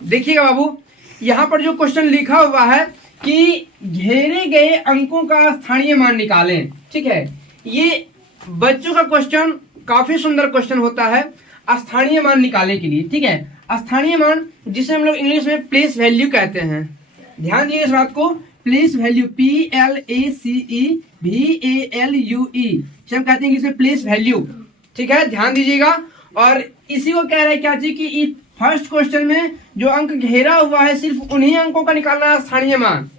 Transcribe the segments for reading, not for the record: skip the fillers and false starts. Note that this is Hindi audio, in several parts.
देखिएगा बाबू, यहाँ पर जो क्वेश्चन लिखा हुआ है कि घेरे गए अंकों का स्थानीय मान निकालें। ठीक है, ये बच्चों का क्वेश्चन काफी सुंदर क्वेश्चन होता है स्थानीय मान निकालने के लिए। ठीक है, स्थानीय मान जिसे हम लोग इंग्लिश में प्लेस वैल्यू कहते हैं। ध्यान दीजिए इस बात को, प्लेस वैल्यू, PLACEVALUE से हम कहते हैं इंग्लिश में प्लेस वैल्यू। ठीक है, ध्यान दीजिएगा। और इसी को कह रहे हैं क्या जी कि फर्स्ट क्वेश्चन में जो अंक घेरा हुआ है सिर्फ उन्हीं अंकों का निकालना है स्थानीय मान।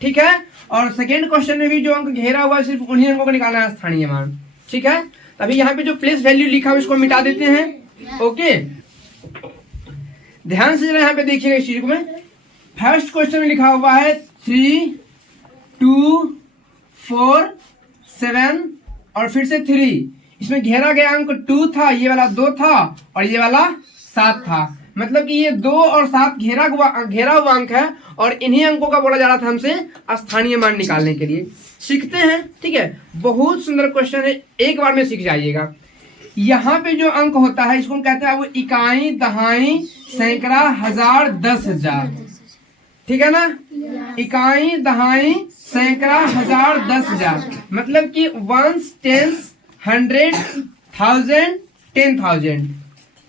ठीक है, और सेकेंड क्वेश्चन में भी जो अंक घेरा हुआ है सिर्फ उन्हीं अंकों का निकालना है स्थानीय मान। ठीक है, तभी यहाँ पे जो प्लेस वैल्यू लिखा है उसको मिटा देते हैं। ओके, ध्यान से जरा यहाँ पे देखिएगा इस चीज को। में फर्स्ट क्वेश्चन में लिखा हुआ है 3, 2, 4, 7 और फिर से 3। इसमें घेरा गया अंक 2 था, ये वाला 2 था और ये वाला 7 था। मतलब कि ये 2 और 7 घेरा हुआ अंक है और इन्हीं अंकों का बोला जा रहा था हमसे स्थानीय मान निकालने के लिए। सीखते हैं। ठीक है, बहुत सुंदर क्वेश्चन है, एक बार में सीख जाइएगा। यहाँ पे जो अंक होता है इसको हम कहते हैं वो इकाई, दहाई, सैकड़ा, हजार, 10,000। ठीक है ना, इकाई, दहाई, सैकड़ा, हजार, 10,000। मतलब कि 1s, 10s, 100, 1000, 10,000।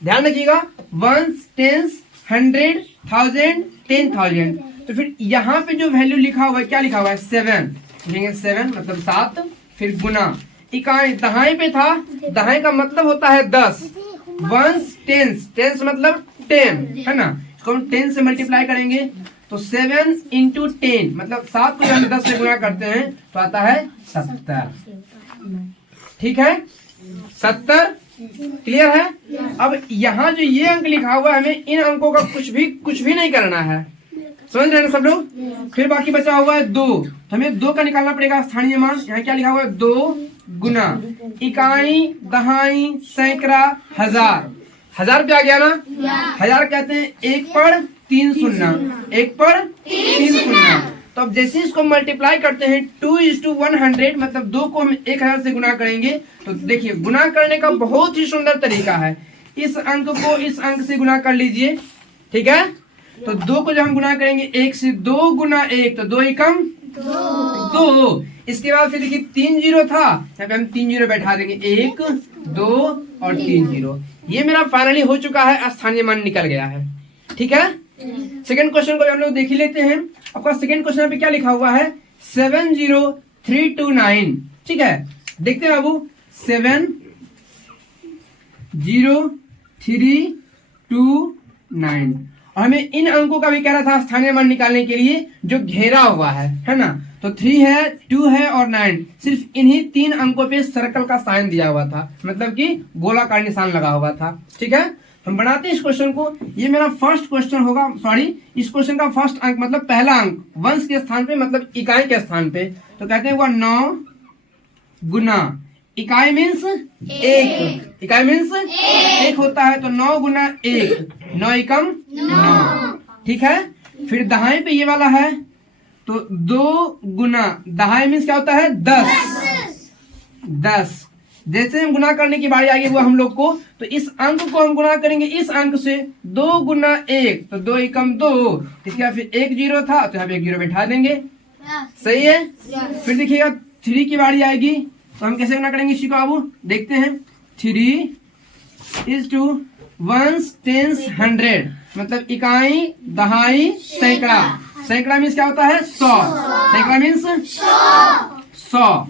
ध्यान रखिएगा, 1s, 10s, 100, 1000, 10,000। तो फिर यहाँ पे जो वैल्यू लिखा हुआ है, क्या लिखा हुआ है? 7। 7 मतलब 7, फिर गुना इकाई, दहाई पे था, दहाई का मतलब होता है 10। 1s, 10s, 10s मतलब 10 है ना, इसको हम 10 से मल्टीप्लाई करेंगे तो 7 × 10 मतलब 7 को हम 10 से गुणा करते हैं तो आता है 70। ठीक है, 70 क्लियर है। अब यहाँ जो ये अंक लिखा हुआ है हमें इन अंकों का कुछ भी नहीं करना है, समझ रहे हैं सब लोग। फिर बाकी बचा हुआ है 2, तो हमें 2 का निकालना पड़ेगा स्थानीय मान। यहाँ क्या लिखा हुआ है? 2 गुना इकाई, दहाई, सैकड़ा, हजार। 1000 पे आ गया ना। हजार कहते हैं 1 पर 3 शून्य, 1 पर 3 शून्य। तो अब जैसे इसको मल्टीप्लाई करते हैं 2:100 मतलब 2 को हम 1000 से गुना करेंगे तो देखिए गुना करने का बहुत ही सुंदर तरीका है। इस अंक को इस अंक से गुना कर लीजिए। ठीक है, तो 2 को जब हम गुना करेंगे 1 से, 2 गुना 1 तो 2 एकम 2। इसके बाद फिर देखिए 3 जीरो था, यहाँ पे हम 3 जीरो बैठा देंगे, 1, 2 और 3 जीरो। ये मेरा फाइनली हो चुका है, स्थानीय मान निकल गया है। ठीक है, सेकंड क्वेश्चन को हम लोग देख ही लेते हैं। आपका सेकंड क्वेश्चन पे क्या लिखा हुआ है? 70329। ठीक है, देखते हैं बाबू, 70329 और हमें इन अंकों का भी कह रहा था स्थानीय मान निकालने के लिए जो घेरा हुआ है ना। तो 3 है, 2 है और 9, सिर्फ इन्हीं 3 अंकों पे सर्कल का साइन दिया हुआ था, मतलब कि गोलाकार निशान लगा हुआ था। ठीक है, हम बनाते हैं इस क्वेश्चन को। ये मेरा फर्स्ट क्वेश्चन होगा, सॉरी इस क्वेश्चन का फर्स्ट अंक मतलब पहला अंक वंश के स्थान पे मतलब इकाई के स्थान पे, तो कहते हैं वो 9 गुना इकाई मीन्स 1, इकाई मीन्स 1 होता है तो 9 गुना 1, 9 एकम 9। ठीक है, फिर दहाई पे ये वाला है तो 2 गुना दहाई मीन्स क्या होता है? 10। जैसे हम गुना करने की बारी आएगी वो हम लोग को, तो इस अंक को हम गुना करेंगे इस अंक से, 2 गुना 1 तो 2 एकम 2। इसके बाद फिर 1 जीरो था तो यहाँ पे 1 जीरो बैठा देंगे। सही है। फिर देखिएगा 3 की बारी आएगी तो हम कैसे गुना करेंगे इसी को बाबू देखते हैं। 3 is to 1s, 10s, 100 मतलब इकाई, दहाई, सैकड़ा। सैकड़ा मीन्स क्या होता है? 100। सैकड़ा मीन्स 100।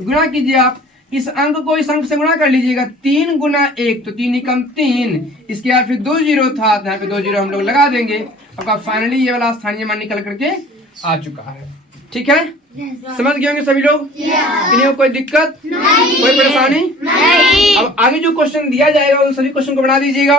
गुणा कीजिए आप, इस अंक को इस अंक से गुणा कर लीजिएगा। 3 गुना 1 तो 3 एकम 3। इसके बाद फिर 2 जीरो था तो यहाँ पे 2 जीरो हम लोग लगा देंगे। आपका फाइनली ये वाला स्थानीय मान निकल करके आ चुका है। ठीक है, समझ गए होंगे सभी लोग? किन्हीं को कोई दिक्कत, कोई परेशानी? अब आगे जो क्वेश्चन दिया जाएगा उन सभी क्वेश्चन को बना दीजिएगा।